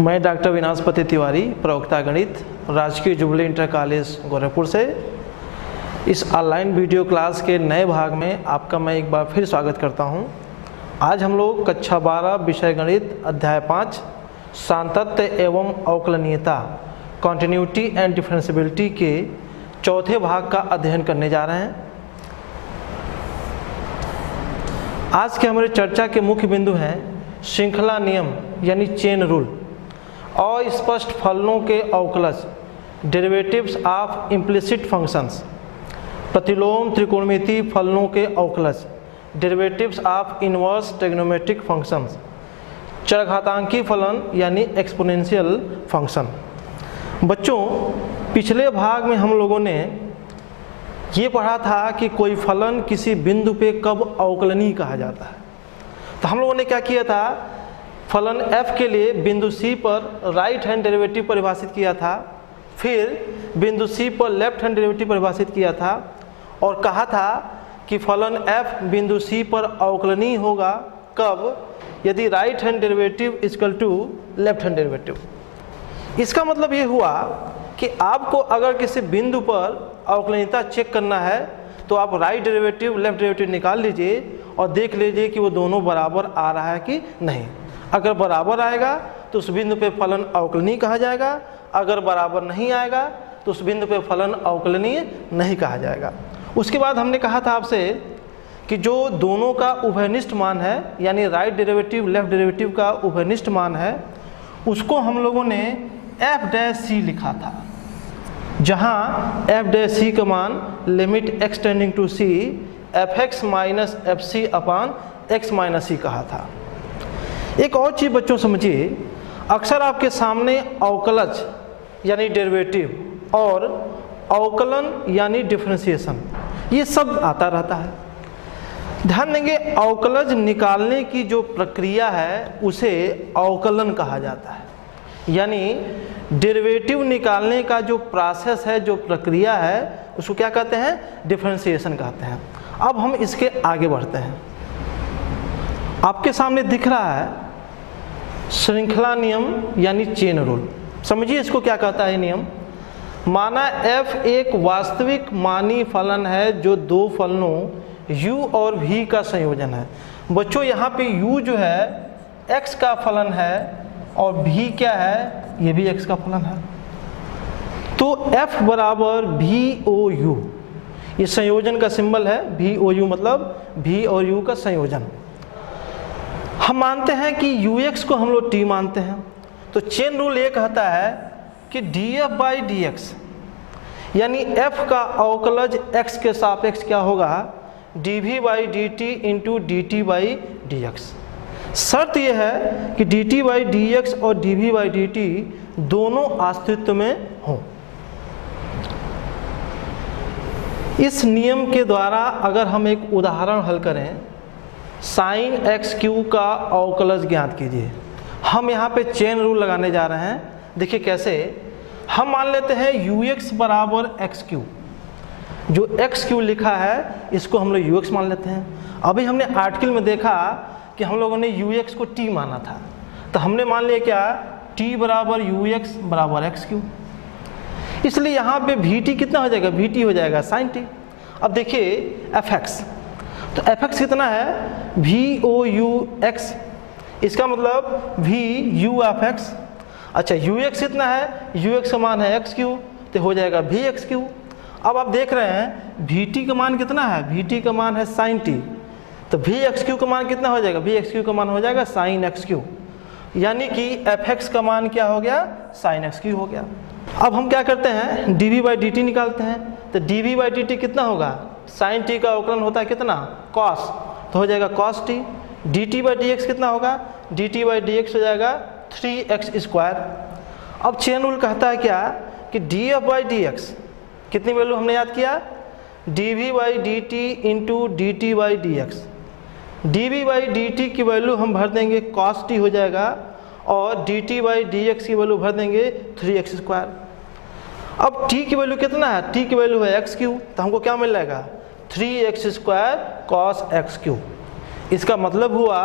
मैं डॉक्टर विनाशपति तिवारी, प्रवक्ता गणित, राजकीय जुबली इंटर कॉलेज गोरखपुर से इस ऑनलाइन वीडियो क्लास के नए भाग में आपका मैं एक बार फिर स्वागत करता हूं। आज हम लोग कक्षा 12 विषय गणित अध्याय 5 सांतत्य एवं अवकलनीयता कॉन्टिन्यूटी एंड डिफरेंशियबिलिटी के चौथे भाग का अध्ययन करने जा रहे हैं। आज के हमारे चर्चा के मुख्य बिंदु हैं श्रृंखला नियम यानी चेन रूल, अस्पष्ट फलनों के अवकलज डेरिवेटिव्स ऑफ इम्प्लिसिट फंक्शंस, प्रतिलोम त्रिकोणमितीय फलनों के अवकलज derivatives of inverse trigonometric functions, चरघातांकी फलन यानी एक्सपोनेंशियल फंक्शन। बच्चों, पिछले भाग में हम लोगों ने ये पढ़ा था कि कोई फलन किसी बिंदु पे कब अवकलनीय कहा जाता है। तो हम लोगों ने क्या किया था, फलन f के लिए बिंदु c पर राइट हैंड डेरिवेटिव परिभाषित किया था, फिर बिंदु c पर लेफ्ट हैंड डेरिवेटिव परिभाषित किया था और कहा था कि फलन f बिंदु c पर अवकलनीय होगा कब, यदि right hand derivative equal to left hand derivative. इसका मतलब ये हुआ कि आपको अगर किसी बिंदु पर अवकलनीयता चेक करना है तो आप राइट डेरिवेटिव लेफ्ट डेरिवेटिव निकाल लीजिए और देख लीजिए कि वो दोनों बराबर आ रहा है कि नहीं। अगर बराबर आएगा तो उस बिंदु पे फलन अवकलनीय कहा जाएगा, अगर बराबर नहीं आएगा तो उस बिंदु पे फलन अवकलनीय नहीं कहा जाएगा। उसके बाद हमने कहा था आपसे कि जो दोनों का उभयनिष्ठ मान है यानी राइट डेरिवेटिव लेफ्ट डेरिवेटिव का उभयनिष्ठ मान है, उसको हम लोगों ने एफ डैश सी लिखा था, जहाँ एफ डैश सी का मान limit x tending to c f x minus f c upon x minus c कहा था। एक और चीज़ बच्चों समझिए, अक्सर आपके सामने अवकलज यानी डेरिवेटिव और अवकलन यानी डिफरेंशिएशन ये सब आता रहता है। ध्यान देंगे, अवकलज निकालने की जो प्रक्रिया है उसे अवकलन कहा जाता है, यानी डेरिवेटिव निकालने का जो प्रोसेस है, जो प्रक्रिया है, उसको क्या कहते हैं, डिफरेंशिएशन कहते हैं। अब हम इसके आगे बढ़ते हैं। आपके सामने दिख रहा है श्रृंखला नियम यानी चेन रूल। समझिए इसको क्या कहता है नियम। माना f एक वास्तविक मानी फलन है जो दो फलनों u और v का संयोजन है। बच्चों, यहाँ पे u जो है x का फलन है और v क्या है, ये भी x का फलन है। तो f बराबर v/o(u), ये संयोजन का सिंबल है। v/o(u) मतलब v और u का संयोजन। हम मानते हैं कि ux को हम लोग t मानते हैं, तो चेन रूल ये कहता है कि df/dx यानी f का अवकलज x के सापेक्ष क्या होगा, dv/dt इंटू dt/dx। शर्त यह है कि dt/dx और dv/dt दोनों अस्तित्व में हों। इस नियम के द्वारा अगर हम एक उदाहरण हल करें, साइन एक्स क्यू का अवकलज ज्ञात कीजिए। हम यहाँ पे चेन रूल लगाने जा रहे हैं। देखिए कैसे, हम मान लेते हैं ux बराबर एक्स क्यू। जो एक्स क्यू लिखा है इसको हम लोग ux मान लेते हैं। अभी हमने आर्टिकल में देखा कि हम लोगों ने ux को t माना था, तो हमने मान लिया क्या, t बराबर ux बराबर एक्स क्यू। इसलिए यहाँ पे vt कितना हो जाएगा, vt हो जाएगा साइन t। अब देखिए fx, तो fx कितना है, v/o(u)x, इसका मतलब v(u)(x). अच्छा, ux कितना है, ux का मान है एक्स क्यू, तो हो जाएगा v(x^3). अब आप देख रहे हैं vt का मान कितना है, vt का मान है साइन t, तो v(x^3) का मान कितना हो जाएगा, v(x^3) का मान हो जाएगा साइन x^3, यानी कि fx का मान क्या हो गया, साइन x^3 हो गया। अब हम क्या करते हैं, dv/dt निकालते हैं। तो dv/dt कितना होगा, साइन t का अवकलन होता है कितना, cos, तो हो जाएगा cos t। dt/dx कितना होगा, dt/dx हो जाएगा 3x²। अब चेन रूल कहता है क्या कि df/dx कितनी वैल्यू हमने याद किया, dv/dt इंटू dt/dx। dv/dt की वैल्यू हम भर देंगे cos t हो जाएगा और dt/dx की वैल्यू भर देंगे 3x²। अब t की वैल्यू कितना है, t की वैल्यू है x3, तो हमको क्या मिल जाएगा, 3x² cos x3। इसका मतलब हुआ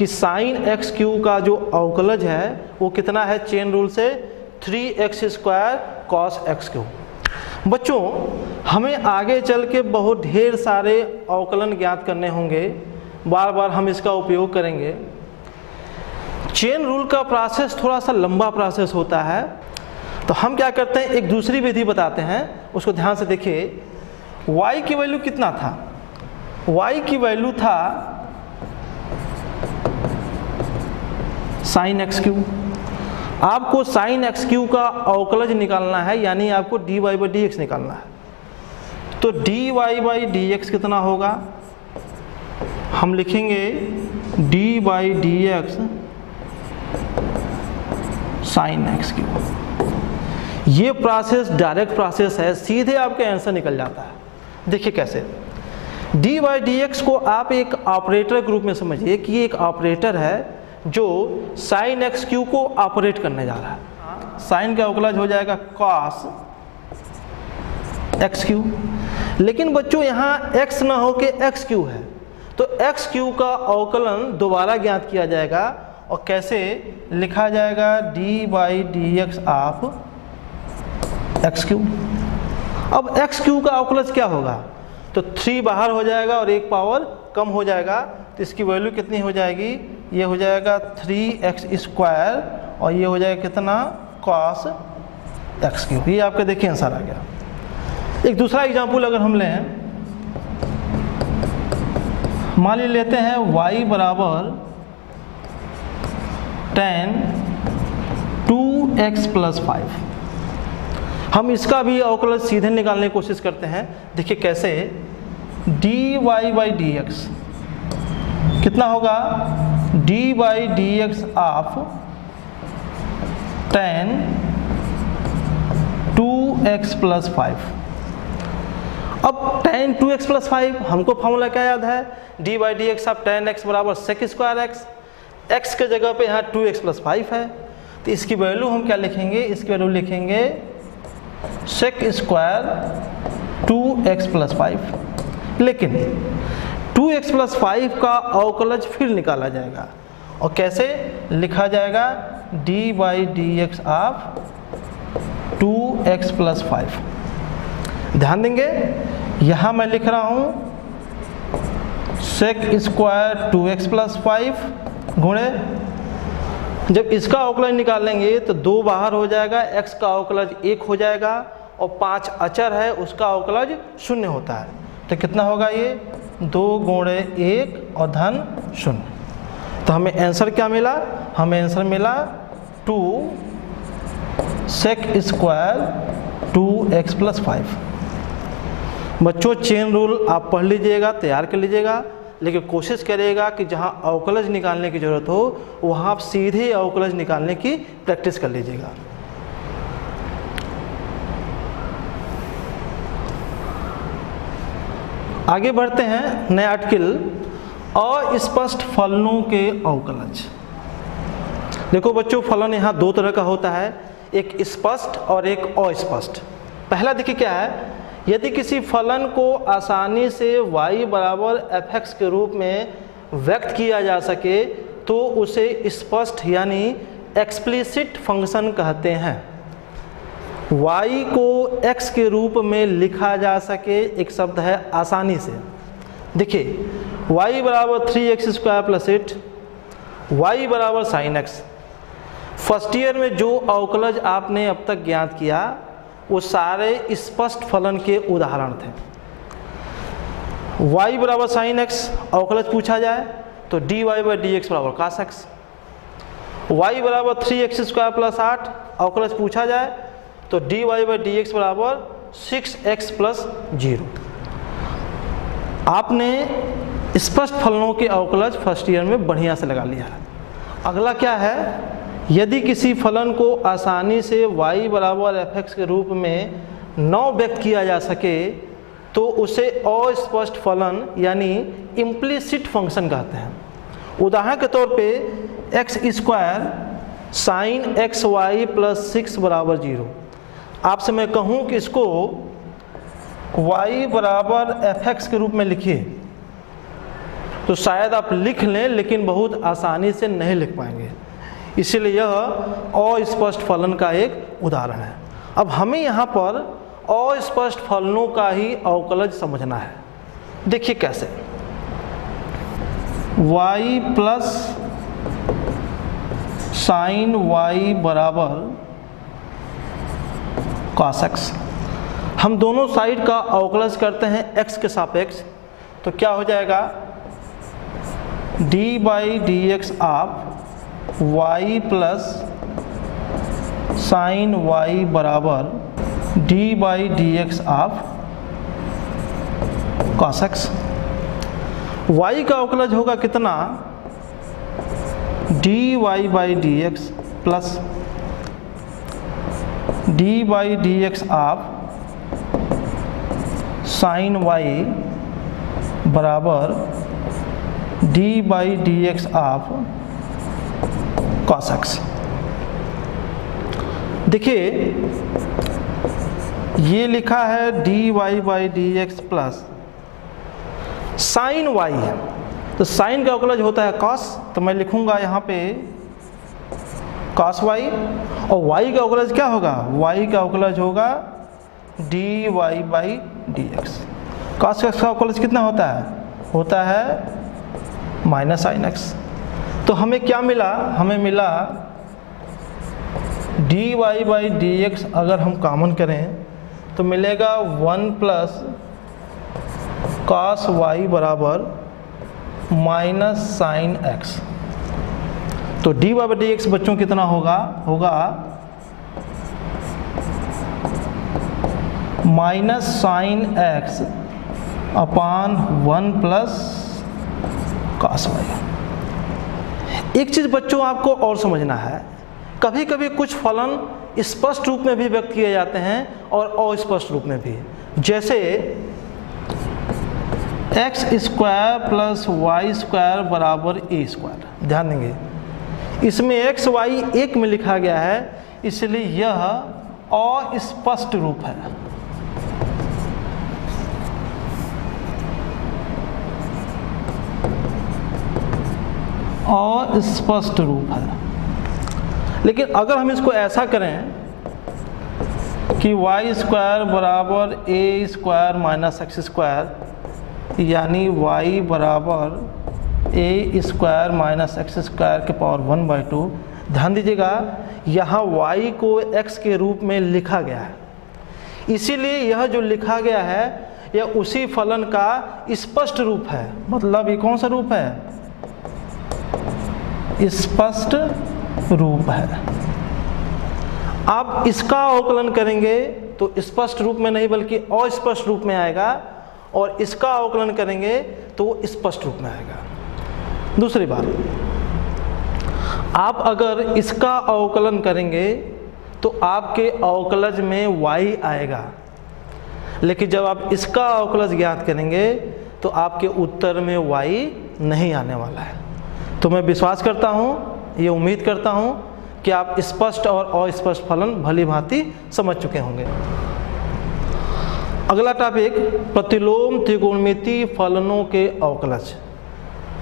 कि साइन एक्स क्यू का जो अवकलज है वो कितना है चेन रूल से 3x² cos x क्यू। बच्चों हमें आगे चल के बहुत ढेर सारे अवकलन ज्ञात करने होंगे, बार बार हम इसका उपयोग करेंगे। चेन रूल का प्रोसेस थोड़ा सा लंबा प्रोसेस होता है, तो हम क्या करते हैं एक दूसरी विधि बताते हैं, उसको ध्यान से देखिए। y की वैल्यू कितना था, y की वैल्यू था साइन एक्स क्यू। आपको साइन एक्स क्यू का अवकलज निकालना है, यानी आपको dy/dx निकालना है। तो dy/dx कितना होगा, हम लिखेंगे dy/dx साइन एक्स क्यू। ये प्रोसेस डायरेक्ट प्रोसेस है, सीधे आपका आंसर निकल जाता है। देखिए कैसे, dy/dx को आप एक ऑपरेटर के रूप में समझिए कि ये एक ऑपरेटर है जो साइन एक्स क्यू को ऑपरेट करने जा रहा है। साइन का अवकलज हो जाएगा cos एक्स क्यू, लेकिन बच्चों यहाँ x ना हो के एक्स क्यू है, तो एक्स क्यू का अवकलन दोबारा ज्ञात किया जाएगा और कैसे लिखा जाएगा dy/dx ऑफ एक्स क्यू। अब एक्स क्यू का अवकलज क्या होगा, तो 3 बाहर हो जाएगा और एक पावर कम हो जाएगा, तो इसकी वैल्यू कितनी हो जाएगी, ये हो जाएगा 3x² और ये हो जाएगा कितना cos एक्स क्यू। ये आपका देखिए आंसर आ गया। एक दूसरा एग्जांपल अगर हम लें, मान लेते हैं y बराबर tan 2x + 5। हम इसका भी अवकलज सीधे निकालने की कोशिश करते हैं। देखिए कैसे, dy/dx कितना होगा, dy/dx ऑफ tan 2x + 5। अब tan 2x + 5 हमको फॉर्मूला क्या याद है, dy/dx ऑफ tan x बराबर sec²x। x के जगह पे यहाँ 2x + 5 है, तो इसकी वैल्यू हम क्या लिखेंगे, इसकी वैल्यू लिखेंगे sec² 2x + 5। लेकिन 2x + 5 का अवकलज फिर निकाला जाएगा और कैसे लिखा जाएगा, dy/dx ऑफ 2x + 5। ध्यान देंगे यहाँ मैं लिख रहा हूँ sec² 2x + 5 गुणे, जब इसका अवकलज निकालेंगे तो 2 बाहर हो जाएगा, x का अवकलज 1 हो जाएगा और 5 अचर है उसका अवकलज 0 होता है, तो कितना होगा ये 2 गुणे 1 और धन 0। तो हमें आंसर क्या मिला, हमें आंसर मिला 2 sec² 2x + 5। बच्चों चेन रूल आप पढ़ लीजिएगा, तैयार कर लीजिएगा, लेकिन कोशिश करिएगा कि जहां अवकलज निकालने की जरूरत हो वहां आप सीधे अवकलज निकालने की प्रैक्टिस कर लीजिएगा। आगे बढ़ते हैं, नया आर्टिकल, अस्पष्ट फलनों के अवकलज। देखो बच्चों फलन यहाँ 2 तरह का होता है, एक स्पष्ट और एक अस्पष्ट। पहला देखिए क्या है, यदि किसी फलन को आसानी से y बराबर fx के रूप में व्यक्त किया जा सके तो उसे स्पष्ट यानी एक्सप्लिसिट फंक्शन कहते हैं। y को x के रूप में लिखा जा सके, एक शब्द है आसानी से। देखिए y बराबर 3x² + 8, y बराबर sin x। फर्स्ट ईयर में जो अवकलज आपने अब तक ज्ञात किया वो सारे स्पष्ट फलन के उदाहरण थे। y बराबर sin x अवकलज पूछा जाए तो dy/dx बराबर cos x। y बराबर 3x² + 8 अवकलज पूछा जाए तो dy/dx बराबर 6x + 0। आपने स्पष्ट फलनों के अवकलज फर्स्ट ईयर में बढ़िया से लगा लिया है। अगला क्या है, यदि किसी फलन को आसानी से y बराबर fx के रूप में न व्यक्त किया जा सके तो उसे अस्पष्ट फलन यानी इम्प्लिसिट फंक्शन कहते हैं। उदाहरण के तौर पे x² sin xy + 6 बराबर 0। आपसे मैं कहूँ कि इसको y बराबर fx के रूप में लिखिए तो शायद आप लिख लें लेकिन बहुत आसानी से नहीं लिख पाएंगे, इसीलिए यह अस्पष्ट फलन का एक उदाहरण है। अब हमें यहाँ पर अस्पष्ट फलनों का ही अवकलज समझना है। देखिए कैसे, y प्लस साइन y बराबर cos x। हम दोनों साइड का अवकलज करते हैं x के सापेक्ष, तो क्या हो जाएगा d by d x of y plus sine y बराबर d by d x of cos x। y का अवकलज होगा कितना, d y by d x plus d by d x of sine y बराबर d by d x of cos x। देखिए ये लिखा है d y by d x plus sine y है, तो साइन का अवकलज होता है cos, तो मैं लिखूंगा यहाँ पे cos y, और y का अवकलज क्या होगा, y का अवकलज होगा d y by d x. cos x का अवकलज कितना होता है माइनस साइन x। तो हमें क्या मिला, हमें मिला d y by d x अगर हम कॉमन करें तो मिलेगा 1 प्लस cos y बराबर माइनस साइन x। तो d y by d x बच्चों कितना होगा minus sine x upon 1 plus cos y। एक चीज़ बच्चों आपको और समझना है, कभी कभी कुछ फलन स्पष्ट रूप में भी व्यक्त किए जाते हैं और अस्पष्ट रूप में भी। जैसे x square plus y square बराबर ए स्क्वायर, ध्यान देंगे इसमें एक्स वाई एक में लिखा गया है, इसलिए यह अस्पष्ट रूप है। अस्पष्ट रूप है। लेकिन अगर हम इसको ऐसा करें कि वाई स्क्वायर बराबर a square minus x square, यानी y बराबर a square minus x square के पावर 1/2, ध्यान दीजिएगा यहाँ y को x के रूप में लिखा गया है, इसीलिए यह जो लिखा गया है यह उसी फलन का स्पष्ट रूप है। मतलब ये कौन सा रूप है, स्पष्ट रूप है। आप इसका अवकलन करेंगे तो स्पष्ट रूप में नहीं बल्कि अस्पष्ट रूप में आएगा, और इसका अवकलन करेंगे तो वो स्पष्ट रूप में आएगा। दूसरी बात, आप अगर इसका अवकलन करेंगे तो आपके अवकलज में y आएगा, लेकिन जब आप इसका अवकलज ज्ञात करेंगे तो आपके उत्तर में y नहीं आने वाला है। तो मैं विश्वास करता हूँ, ये उम्मीद करता हूँ कि आप स्पष्ट और अस्पष्ट फलन भली भांति समझ चुके होंगे। अगला टॉपिक, प्रतिलोम त्रिकोणमितीय फलनों के अवकलज,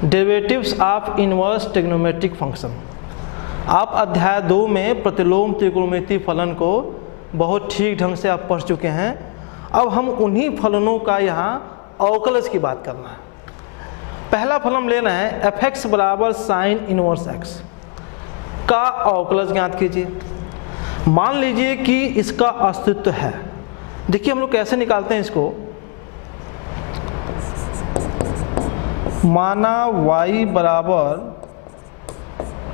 derivatives of inverse trigonometric function. आप अध्याय 2 में प्रतिलोम त्रिकोणमितीय फलन को बहुत ठीक ढंग से आप पढ़ चुके हैं। अब हम उन्हीं फलनों का यहाँ अवकलज की बात करना है। पहला फलन लेना है f(x) बराबर साइन इनवर्स x का अवकलज ज्ञात कीजिए। मान लीजिए कि इसका अस्तित्व है। देखिए हम लोग कैसे निकालते हैं इसको, माना y बराबर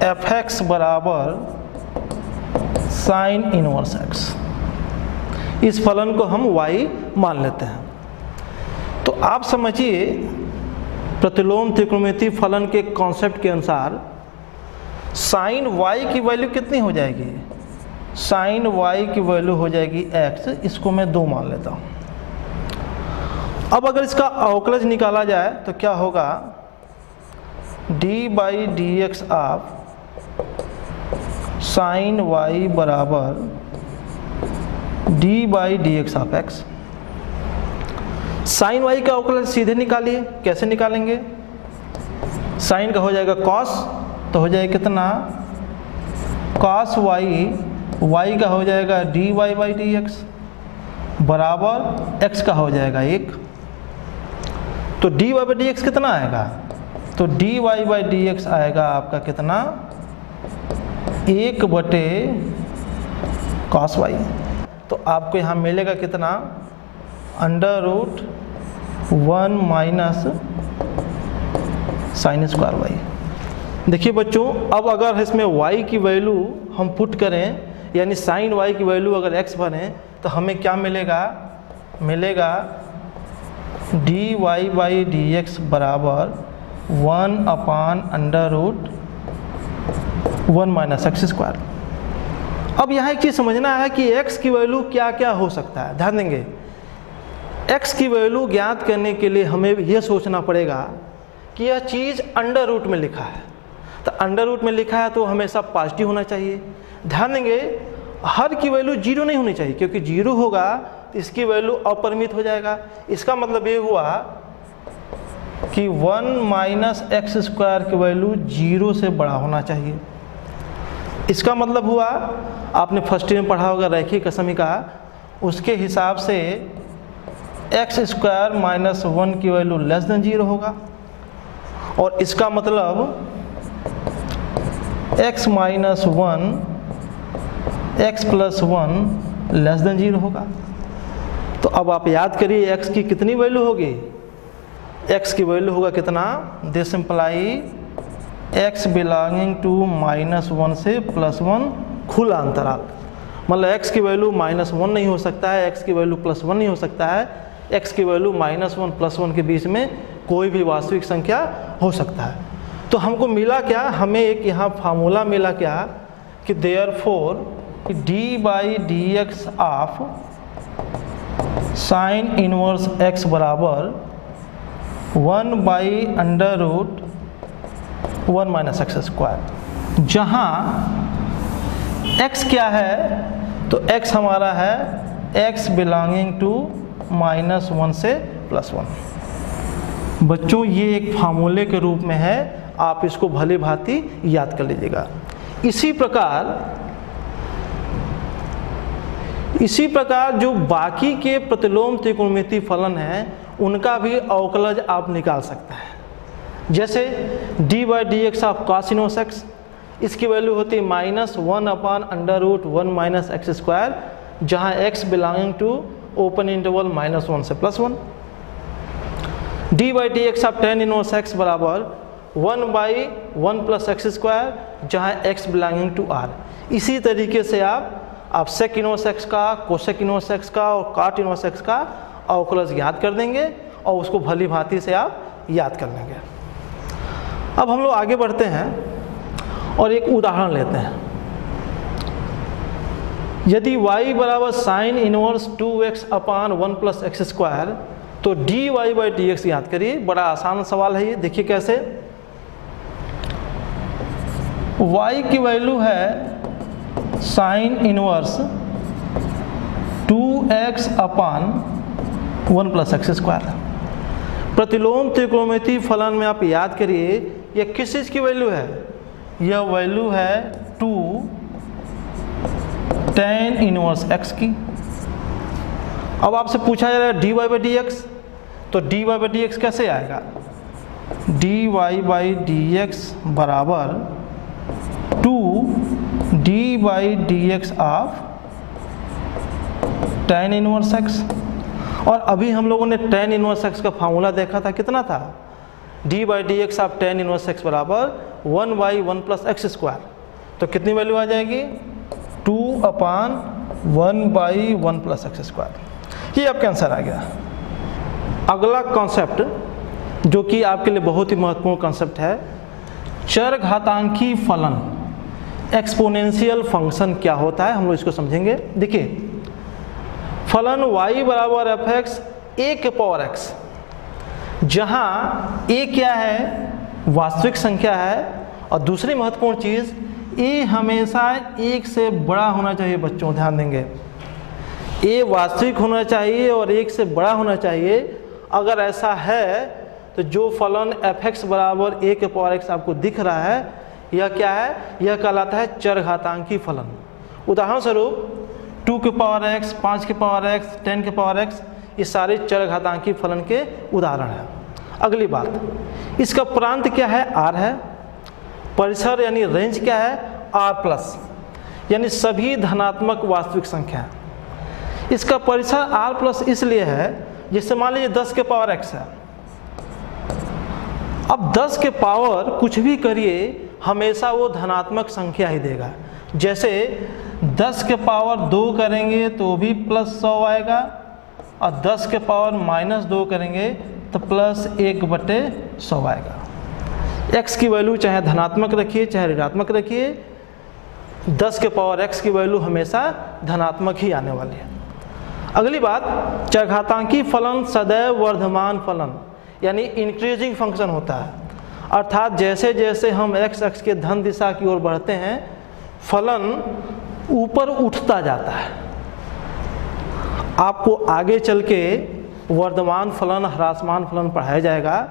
f(x) बराबर साइन इनवर्स x, इस फलन को हम y मान लेते हैं। तो आप समझिए प्रतिलोम त्रिकोणमितीय फलन के कॉन्सेप्ट के अनुसार साइन y की वैल्यू कितनी हो जाएगी, साइन y की वैल्यू हो जाएगी x, इसको मैं 2 मान लेता हूँ। अब अगर इसका अवकलज निकाला जाए तो क्या होगा, d by d x of sine y बराबर d by d x of x. Sine y का अवकलज सीधे निकालिए, कैसे निकालेंगे, साइन का हो जाएगा कॉस, तो हो जाएगा कितना कॉस वाई, वाई का हो जाएगा d y by d x बराबर एक्स का हो जाएगा 1। तो d y by d x कितना आएगा, तो d y by d x आएगा आपका कितना 1 बटे कॉस वाई। तो आपको यहाँ मिलेगा कितना under root 1 minus sine square y. देखिए बच्चों, अब अगर इसमें y की वैल्यू हम पुट करें, यानी साइन y की वैल्यू अगर x बने, तो हमें क्या मिलेगा, मिलेगा d y by d x बराबर 1 upon under root 1 minus x square. अब यहाँ एक चीज़ समझना है कि x की वैल्यू क्या क्या हो सकता है। ध्यान देंगे, x की वैल्यू ज्ञात करने के लिए हमें यह सोचना पड़ेगा कि यह चीज़ अंडर रूट में लिखा है, तो अंडर रूट में लिखा है तो हमेशा पॉजिटिव होना चाहिए। ध्यान देंगे, हर की वैल्यू 0 नहीं होनी चाहिए, क्योंकि 0 होगा तो इसकी वैल्यू अपरिमित हो जाएगा। इसका मतलब ये हुआ कि 1 माइनस एक्स स्क्वायर की वैल्यू 0 से बड़ा होना चाहिए। इसका मतलब हुआ, आपने फर्स्ट ईयर में पढ़ा होगा रैखिक समीकरण का, उसके हिसाब से एक्स स्क्वायर माइनस 1 की वैल्यू लेस देन 0 होगा, और इसका मतलब x minus 1 x plus 1 less than 0 होगा। तो अब आप याद करिए x की कितनी वैल्यू होगी, x की वैल्यू होगा कितना, this imply x belonging to -1 से +1 खुला अंतराल। मतलब x की वैल्यू -1 नहीं हो सकता है, x की वैल्यू +1 नहीं हो सकता है, x की वैल्यू -1 +1 के बीच में कोई भी वास्तविक संख्या हो सकता है। तो हमको मिला क्या, हमें एक यहाँ फार्मूला मिला क्या कि therefore d by d x of sine inverse x बराबर 1 by under root 1 minus x square, जहाँ x क्या है, तो x हमारा है x बिलोंगिंग टू -1 से +1। बच्चों ये एक फार्मूले के रूप में है, आप इसको भली भांति याद कर लीजिएगा। इसी प्रकार जो बाकी के प्रतिलोम त्रिकोणमितीय फलन हैं उनका भी अवकलज आप निकाल सकते हैं। जैसे d by d x of cos inverse x, इसकी वैल्यू होती है -1 upon under root 1 minus x square, जहाँ x belonging to open interval -1 से +1। D by d x of tan inverse x बराबर 1 बाई 1 प्लस एक्स स्क्वायर, जहाँ x belonging to r। इसी तरीके से आप सेक इनवर्स एक्स का, कोसेक इनवर्स एक्स का और कॉट इनवर्स एक्स का अवकलज याद कर देंगे और उसको भली भांति से आप याद कर लेंगे। अब हम लोग आगे बढ़ते हैं और एक उदाहरण लेते हैं। यदि y बराबर sine inverse 2x upon 1 plus x square, तो d y by d x याद करिए। बड़ा आसान सवाल है ये, देखिए कैसे। y की वैल्यू है sign inverse 2x upon 1 plus x square. प्रतिलोम त्रिकोणमितीय फलन में आप याद करिए यह किस चीज़ की वैल्यू है, यह वैल्यू है 2 tan इनवर्स x की। अब आपसे पूछा जा रहा है d y by d x, तो d y by d x कैसे आएगा, d y by d x बराबर 2 d by d x of tan inverse x। और अभी हम लोगों ने tan इनवर्स x का फार्मूला देखा था, कितना था, d by d x of tan inverse x बराबर 1 बाई 1 प्लस एक्स स्क्वायर। तो कितनी वैल्यू आ जाएगी, 2 अपान 1 बाई 1 प्लस एक्स स्क्वायर। ये आपका आंसर आ गया। अगला कॉन्सेप्ट जो कि आपके लिए बहुत ही महत्वपूर्ण कॉन्सेप्ट है, चर घातांकी फलन, एक्सपोनेंशियल फंक्शन क्या होता है, हम लोग इसको समझेंगे। देखिए, फलन y बराबर एफ एक्स ए के पावर x, जहाँ a क्या है, वास्तविक संख्या है, और दूसरी महत्वपूर्ण चीज़ a हमेशा 1 से बड़ा होना चाहिए। बच्चों ध्यान देंगे, a वास्तविक होना चाहिए और 1 से बड़ा होना चाहिए। अगर ऐसा है तो जो फलन f(x) बराबर a के पावर x आपको दिख रहा है, यह क्या है? यह कहलाता है चरघातांकी फलन। उदाहरण स्वरूप 2 के पावर x, 5 के पावर x, 10 के पावर x, ये सारे चरघातांकी फलन के उदाहरण हैं। अगली बात, इसका प्रांत क्या है? r है। परिसर यानी रेंज क्या है? r+, यानी सभी धनात्मक वास्तविक संख्या। इसका परिसर r+ इसलिए है, जैसे मान लीजिए 10 के पावर x है। अब 10 के पावर कुछ भी करिए, हमेशा वो धनात्मक संख्या ही देगा। जैसे 10 के पावर 2 करेंगे तो भी +100 आएगा, और 10 के पावर -2 करेंगे तो +1/100 आएगा। x की वैल्यू चाहे धनात्मक रखिए चाहे ऋणात्मक रखिए, 10 के पावर x की वैल्यू हमेशा धनात्मक ही आने वाली है। अगली बात, चरघातांकी फलन सदैव वर्धमान फलन यानी इंक्रीजिंग फंक्शन होता है, अर्थात जैसे जैसे हम x अक्ष के धन दिशा की ओर बढ़ते हैं, फलन ऊपर उठता जाता है। आपको आगे चल के वर्धमान फलन, ह्रासमान फलन पढ़ाया जाएगा।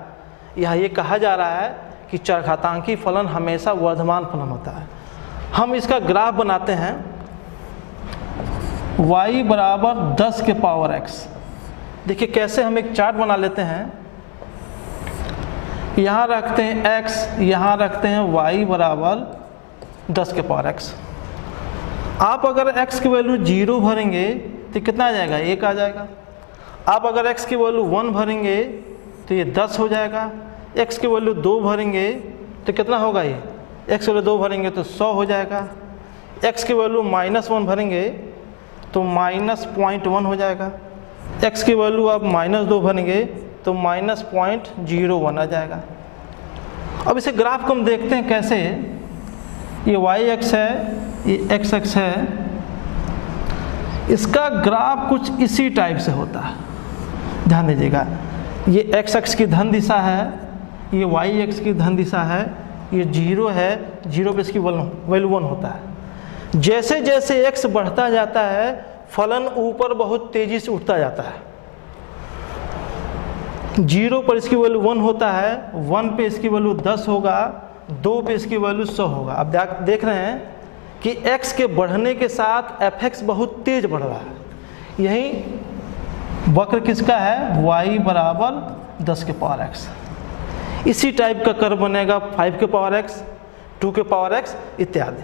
यहाँ ये कहा जा रहा है कि चरघातांकी फलन हमेशा वर्धमान फलन होता है। हम इसका ग्राफ बनाते हैं, y बराबर 10 के पावर x। देखिए कैसे हम एक चार्ट बना लेते हैं। यहाँ रखते हैं x, यहाँ रखते हैं y बराबर 10 के पावर x। आप अगर x की वैल्यू 0 भरेंगे तो कितना आ जाएगा? 1 आ जाएगा। आप अगर x की वैल्यू 1 भरेंगे तो ये 10 हो जाएगा। x की वैल्यू 2 भरेंगे तो कितना होगा? ये x की वैल्यू 2 भरेंगे तो 100 हो जाएगा। x की वैल्यू -1 भरेंगे तो -0.1 हो जाएगा। x की वैल्यू आप -2 भरेंगे तो -0.01 आ जाएगा। अब इसे ग्राफ को हम देखते हैं कैसे। ये y अक्ष है, ये x अक्ष है। इसका ग्राफ कुछ इसी टाइप से होता है, ध्यान दीजिएगा। ये x अक्ष की धन दिशा है, ये y अक्ष की धन दिशा है, ये 0 है, 0 पे इसकी वैल्यू 1 होता है। जैसे जैसे x बढ़ता जाता है, फलन ऊपर बहुत तेजी से उठता जाता है। 0 पर इसकी वैल्यू 1 होता है, 1 पे इसकी वैल्यू 10 होगा, 2 पे इसकी वैल्यू 100 होगा। अब देख रहे हैं कि x के बढ़ने के साथ f(x) बहुत तेज बढ़ रहा है। यही वक्र किसका है? y बराबर 10 के पावर x। इसी टाइप का कर्व बनेगा 5 के पावर x, 2 के पावर x इत्यादि।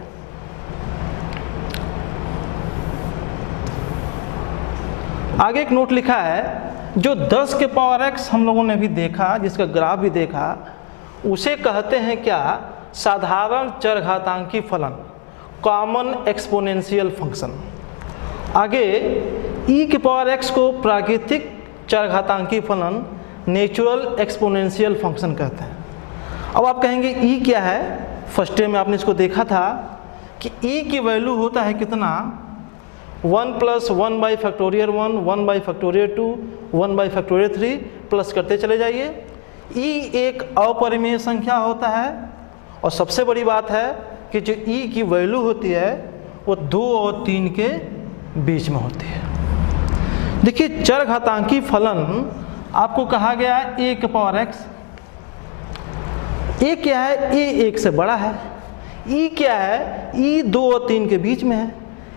आगे एक नोट लिखा है, जो 10 के पावर x हम लोगों ने भी देखा, जिसका ग्राफ भी देखा, उसे कहते हैं क्या? साधारण चरघातांकी फलन, कॉमन एक्सपोनेंशियल फंक्शन। आगे e के पावर x को प्राकृतिक चरघातांकी फलन, नेचुरल एक्सपोनेंशियल फंक्शन कहते हैं। अब आप कहेंगे e क्या है? फर्स्ट डे में आपने इसको देखा था कि e की वैल्यू होता है कितना? 1 + 1/(1), 1/(2), 1/(3) प्लस करते चले जाइए। e एक अपरिमेय संख्या होता है, और सबसे बड़ी बात है कि जो e की वैल्यू होती है वो 2 और 3 के बीच में होती है। देखिए चरघातांकी फलन आपको कहा गया है a के पावर x। a क्या है? a 1 से बड़ा है। e क्या है? e 2 और 3 के बीच में है,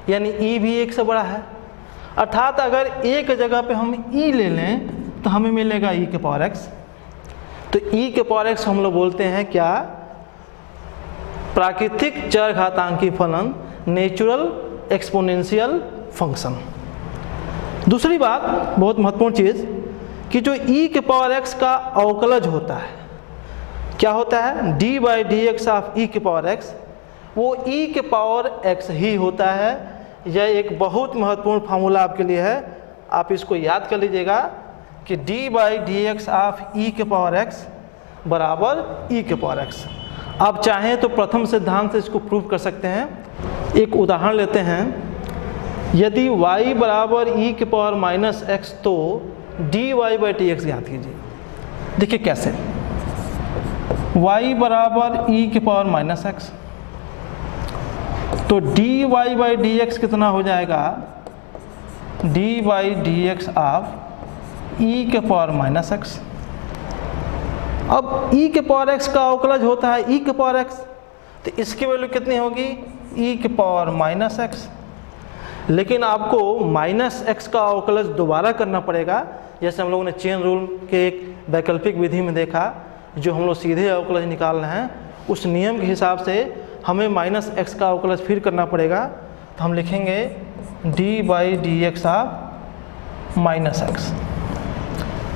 यानी e भी 1 से बड़ा है। अर्थात अगर एक जगह पे हम e ले लें तो हमें मिलेगा e के पावर x। तो e के पावर x हम लोग बोलते हैं क्या? प्राकृतिक चरघातांकी फलन, नेचुरल एक्सपोनेंशियल फंक्शन। दूसरी बात, बहुत महत्वपूर्ण चीज़, कि जो e के पावर x का अवकलज होता है, क्या होता है? d/dx ऑफ e के पावर x, वो e के पावर x ही होता है। यह एक बहुत महत्वपूर्ण फार्मूला आपके लिए है, आप इसको याद कर लीजिएगा कि d/dx ऑफ e के पावर x बराबर e के पावर x। आप चाहें तो प्रथम सिद्धांत से इसको प्रूव कर सकते हैं। एक उदाहरण लेते हैं, यदि y बराबर e के पावर -x तो dy/dx ज्ञात कीजिए। देखिए कैसे, y बराबर e के पावर -x, तो dy/dx कितना हो जाएगा? dy/dx ऑफ e के पावर -x। अब e के पावर x का अवकलज होता है e के पावर x, तो इसकी वैल्यू कितनी होगी e के पावर माइनस x। लेकिन आपको माइनस x का अवकलज दोबारा करना पड़ेगा, जैसे हम लोगों ने चेन रूल के एक वैकल्पिक विधि में देखा, जो हम लोग सीधे अवकलज निकाल रहे हैं, उस नियम के हिसाब से हमें माइनस x का अवकलज फिर करना पड़ेगा। तो हम लिखेंगे d by d x of minus x,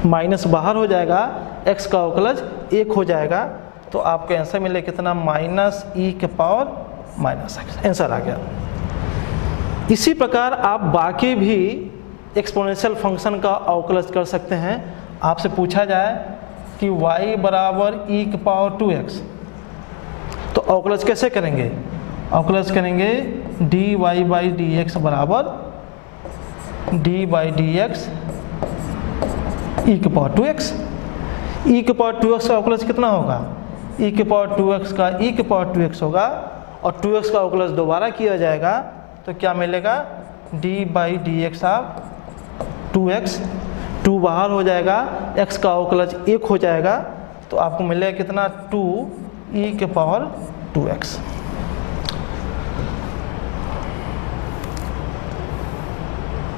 minus बाहर हो जाएगा, x का अवकलज 1 हो जाएगा, तो आपको आंसर मिले कितना माइनस e के पावर माइनस x, आंसर आ गया। इसी प्रकार आप बाकी भी एक्सपोनेंशियल फंक्शन का अवकलज कर सकते हैं। आपसे पूछा जाए कि y बराबर e के पावर 2x, तो अवकलज कैसे करेंगे? अवकलज करेंगे dy बाई डी एक्स बराबर d by d x e के पावर 2x। e के पावर 2x का अवकलज कितना होगा? e के पावर 2x का e के पावर 2x होगा, और 2x का अवकलज दोबारा किया जाएगा, तो क्या मिलेगा d by d x of 2x, 2 बाहर हो जाएगा, x का अवकलज 1 हो जाएगा, तो आपको मिलेगा कितना 2 e के पावर 2x।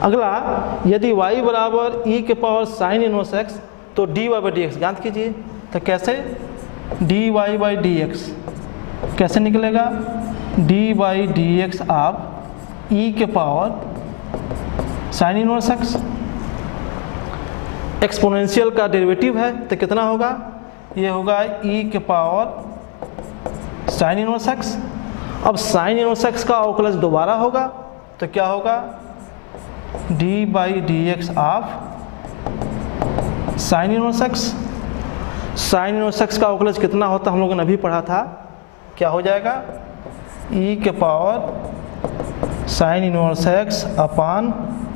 अगला, यदि y बराबर e के पावर साइन इनवर्स x, तो dy बाई डी एक्स ज्ञात कीजिए। तो कैसे? dy बाई डी एक्स कैसे निकलेगा? d बाई डी एक्स आप e के power sine inverse x, exponential का डेरिवेटिव है, तो कितना होगा? ये होगा e के पावर साइन इनवर्स x। अब साइन इनवर्स x का अवकलज दोबारा होगा, तो क्या होगा? d by d x of sine inverse x। Sign inverse x का अवकलज कितना होता हम लोगों ने अभी पढ़ा था, क्या हो जाएगा? e के power sine inverse x upon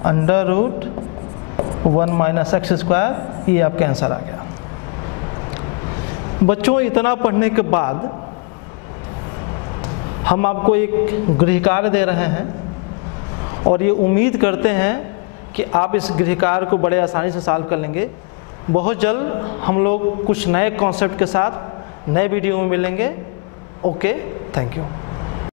under root 1 minus x square, ये आपका आंसर आ गया। बच्चों, इतना पढ़ने के बाद हम आपको एक गृहकार्य दे रहे हैं, और ये उम्मीद करते हैं कि आप इस गृहकार्य को बड़े आसानी से सॉल्व कर लेंगे। बहुत जल्द हम लोग कुछ नए कॉन्सेप्ट के साथ नए वीडियो में मिलेंगे। Okay, thank you.